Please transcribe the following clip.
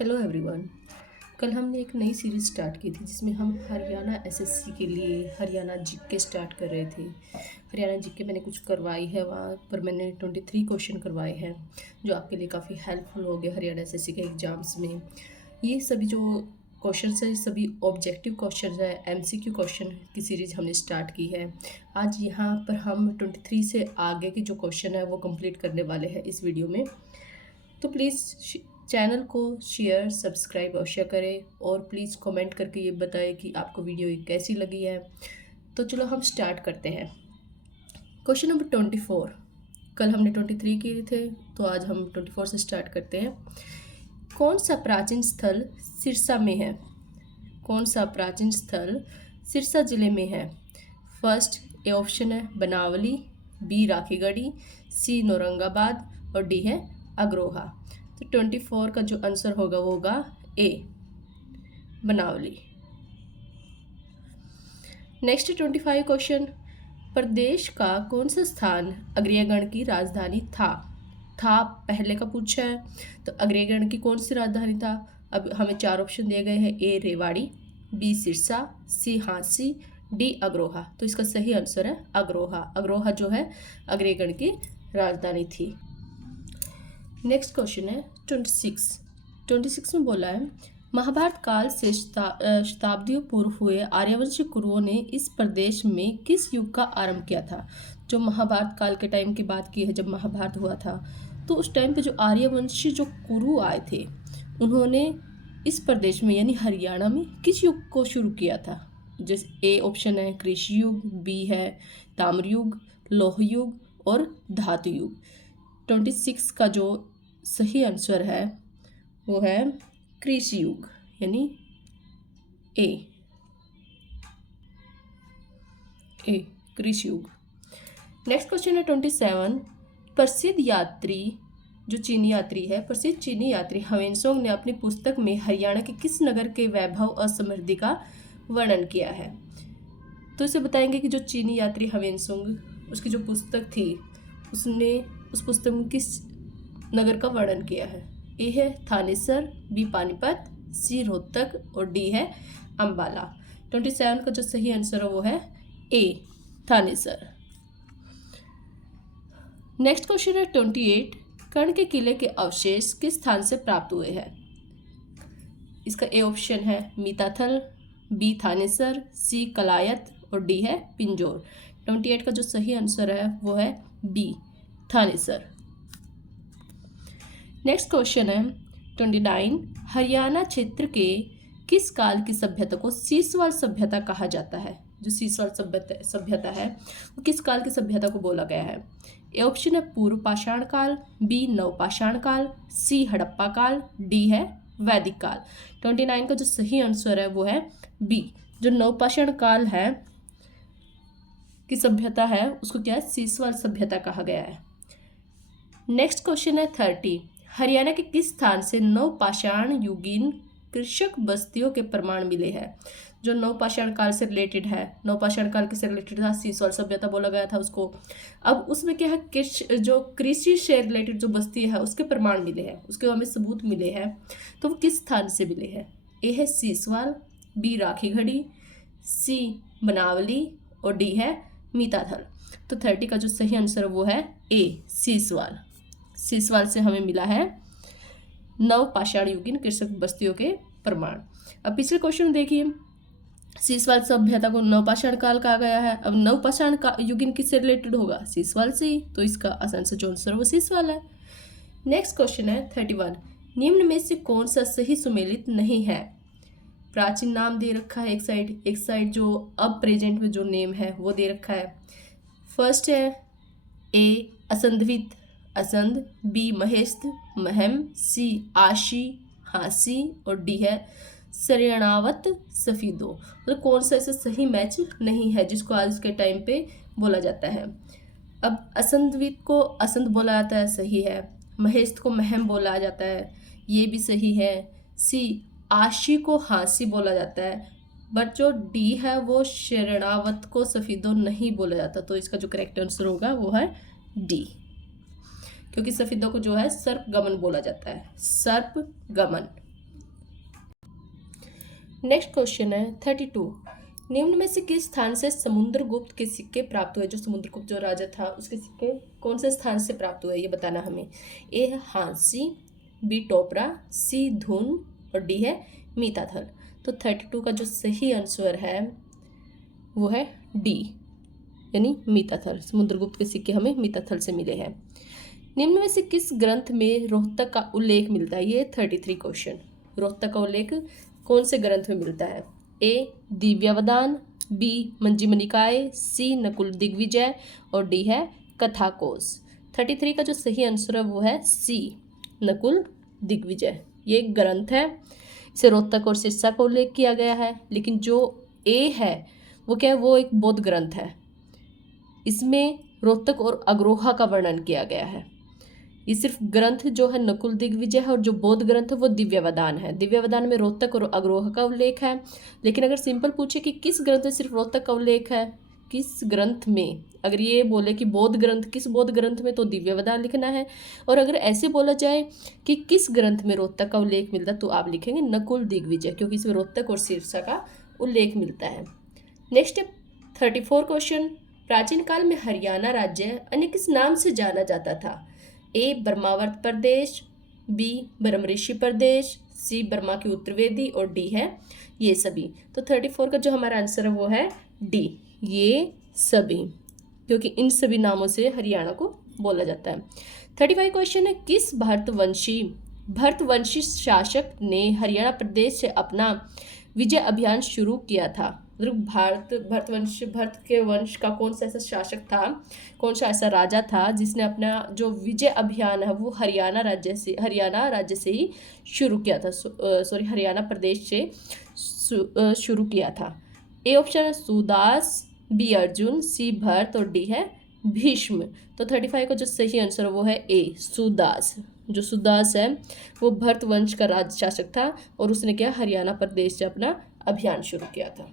Hello everyone. कल हमने एक नई सीरीज़ स्टार्ट की थी जिसमें हम हरियाणा एसएससी के लिए हरियाणा जीके स्टार्ट कर रहे थे। हरियाणा जीके मैंने कुछ करवाई है, वहाँ पर मैंने 23 क्वेश्चन करवाए हैं जो आपके लिए काफ़ी हेल्पफुल हो गए हरियाणा एसएससी के एग्ज़ाम्स में। ये सभी जो क्वेश्चन है सभी ऑब्जेक्टिव क्वेश्चन है, एमसीक्यू क्वेश्चन की सीरीज़ हमने स्टार्ट की है। आज यहाँ पर हम 23 से आगे के जो क्वेश्चन है वो कंप्लीट करने वाले हैं इस वीडियो में। तो प्लीज़ चैनल को शेयर सब्सक्राइब अवश्य करें और प्लीज़ कमेंट करके ये बताएं कि आपको वीडियो ये कैसी लगी है। तो चलो हम स्टार्ट करते हैं। Question number 24। कल हमने 23 किए थे तो आज हम 24 से स्टार्ट करते हैं। कौन सा प्राचीन स्थल सिरसा में है? कौन सा प्राचीन स्थल सिरसा जिले में है? फर्स्ट ए ऑप्शन है बनावली, बी राखीगढ़ी, सी नौरंगाबाद और डी है अग्रोहा। तो 24 का जो आंसर होगा वो होगा ए बनावली। Next 25 question. प्रदेश का कौन सा स्थान अग्रगण की राजधानी था पहले का पूछा है। तो अग्रगण की कौन सी राजधानी था? अब हमें 4 ऑप्शन दिए गए हैं, ए रेवाड़ी, बी सिरसा, सी हांसी, डी अग्रोहा। तो इसका सही आंसर है अग्रोहा। अग्रोहा जो है अग्रगण की राजधानी थी। नेक्स्ट क्वेश्चन है 26 में बोला है महाभारत काल से शताब्दियों पूर्व हुए आर्यवंशी कुरुओं ने इस प्रदेश में किस युग का आरंभ किया था? जो महाभारत काल के टाइम की बात की है, जब महाभारत हुआ था तो उस टाइम पे जो आर्यवंशी जो कुरु आए थे उन्होंने इस प्रदेश में यानी हरियाणा में किस युग को शुरू किया था? जैसे ए ऑप्शन है कृषि युग, बी है ताम्र युग, लौह युग और धातु युग। 26 का जो सही आंसर है वो है कृषि युग यानी ए कृषि युग। नेक्स्ट क्वेश्चन है 27। प्रसिद्ध यात्री जो चीनी यात्री है, प्रसिद्ध चीनी यात्री ह्वेनसांग ने अपनी पुस्तक में हरियाणा के किस नगर के वैभव और समृद्धि का वर्णन किया है? तो इसे बताएंगे कि जो चीनी यात्री ह्वेनसांग उसकी जो पुस्तक थी उसने उस पुस्तक में किस नगर का वर्णन किया है? ए है थानेसर, बी पानीपत, सी रोहतक और डी है अंबाला। 27 का जो सही आंसर है वो है ए थानेसर। नेक्स्ट क्वेश्चन है 28। कर्ण के किले के अवशेष किस स्थान से प्राप्त हुए हैं? इसका ए ऑप्शन है मीताथल, बी थानेसर, सी कलायत और डी है पिंजौर। 28 का जो सही आंसर है वो है बी थानेसर। नेक्स्ट क्वेश्चन है 29। हरियाणा क्षेत्र के किस काल की सभ्यता को सीसवाल सभ्यता कहा जाता है? जो सीसवाल सभ्यता है वो किस काल की सभ्यता को बोला गया है? ए ऑप्शन है पूर्व पाषाण काल, बी नवपाषाण काल, सी हड़प्पा काल, डी है वैदिक काल। 29 का जो सही आंसर है वो है बी, जो नवपाषाण काल है की सभ्यता है उसको क्या है सीसवाल सभ्यता कहा गया है। नेक्स्ट क्वेश्चन है 30। हरियाणा के किस स्थान से नवपाषाण युगीन कृषक बस्तियों के प्रमाण मिले हैं? जो नवपाषाण काल से रिलेटेड है, नवपाषाण काल से रिलेटेड था, सीसवाल सभ्यता बोला गया था उसको। अब उसमें क्या है जो कृषि से रिलेटेड जो बस्ती है उसके प्रमाण मिले हैं, उसके हमें सबूत मिले हैं। तो वो किस स्थान से मिले हैं? ए है सीसवाल, बी राखीगढ़ी, सी बनावली और डी है मीताथल। तो 30 का जो सही आंसर वो है ए सीसवाल। सीसवाल से हमें मिला है नवपाषाण युगीन कृषक बस्तियों के प्रमाण। अब पिछले क्वेश्चन देखिए, सीसवाल सभ्यता को नवपाषाण काल कहा गया है। अब नवपाषाण का युगीन किससे रिलेटेड होगा? सीसवाल से ही। तो इसका आसान से जो आंसर वो सीसवाल है। नेक्स्ट क्वेश्चन है 31। निम्न में से कौन सा सही सुमेलित नहीं है? प्राचीन नाम दे रखा है एक साइड जो अब प्रेजेंट में जो नेम है वो दे रखा है। फर्स्ट है ए असंधवित असंध, बी महेस्थ महम, सी आशी हासी और डी है सरयणावत सफीदो। मतलब कौन सा ऐसा सही मैच नहीं है जिसको आज के टाइम पे बोला जाता है। अब असंधवित को असंध बोला जाता है, सही है। महेस्थ को महम बोला जाता है, ये भी सही है। सी आशी को हासी बोला जाता है, बट जो डी है वो शरणावत को सफीदो नहीं बोला जाता। तो इसका जो करेक्ट आंसर होगा वो है डी, क्योंकि सफेदों को जो है सर्प गमन बोला जाता है, सर्प गमन। नेक्स्ट क्वेश्चन है 32। निम्न में से किस स्थान से समुद्रगुप्त के सिक्के प्राप्त हुए? जो समुद्रगुप्त जो राजा था उसके सिक्के कौन से स्थान से प्राप्त हुए ये बताना हमें। ए है हांसी, बी टोपरा, सी धुन और डी है मीताथल। तो 32 का जो सही आंसर है वो है डी, यानी मीताथल। समुद्रगुप्त के सिक्के हमें मीताथल से मिले हैं। निम्न में से किस ग्रंथ में रोहतक का उल्लेख मिलता है? ये 33 क्वेश्चन। रोहतक का उल्लेख कौन से ग्रंथ में मिलता है? ए दिव्यावदान, बी मंजीरा निकाय, सी नकुल दिग्विजय और डी है कथाकोश। 33 का जो सही आंसर है वो है सी नकुल दिग्विजय। ये एक ग्रंथ है, इसे रोहतक और सिरसा का उल्लेख किया गया है। लेकिन जो ए है वो क्या है? वो एक बौद्ध ग्रंथ है, इसमें रोहतक और अग्रोहा का वर्णन किया गया है। ये सिर्फ ग्रंथ जो है नकुल दिग्विजय है और जो बौद्ध ग्रंथ है वो दिव्यावदान है। दिव्यावदान में रोहतक और अग्रोहा का उल्लेख है। लेकिन अगर सिंपल पूछे कि किस ग्रंथ में सिर्फ रोहतक का उल्लेख है, किस ग्रंथ में, अगर ये बोले कि बौद्ध ग्रंथ, किस बौद्ध ग्रंथ में, तो दिव्यावदान लिखना है। और अगर ऐसे बोला जाए कि किस ग्रंथ में रोहतक का उल्लेख मिलता है तो आप लिखेंगे नकुल दिग्विजय, क्योंकि इसमें रोहतक और सिरसा का उल्लेख मिलता है। नेक्स्ट है 34 क्वेश्चन। प्राचीन काल में हरियाणा राज्य अन्य किस नाम से जाना जाता था? ए ब्रह्मावर्त प्रदेश, बी ब्रह्मऋषि प्रदेश, सी ब्रह्मा की उत्तरवेदी और डी है ये सभी। तो 34 का जो हमारा आंसर है वो है डी, ये सभी, क्योंकि इन सभी नामों से हरियाणा को बोला जाता है। 35 क्वेश्चन है किस भरतवंशी शासक ने हरियाणा प्रदेश से अपना विजय अभियान शुरू किया था? भरत के वंश का कौन सा ऐसा शासक था, कौन सा ऐसा राजा था जिसने अपना जो विजय अभियान है वो हरियाणा राज्य से ही शुरू किया था, हरियाणा प्रदेश से शुरू किया था। ए ऑप्शन है सुदास, बी अर्जुन, सी भरत और डी है भीष्म। तो 35 का जो सही आंसर है वो है ए सुदास। जो सुदास है वो भरत वंश का राज शासक था और उसने क्या हरियाणा प्रदेश से अपना अभियान शुरू किया था।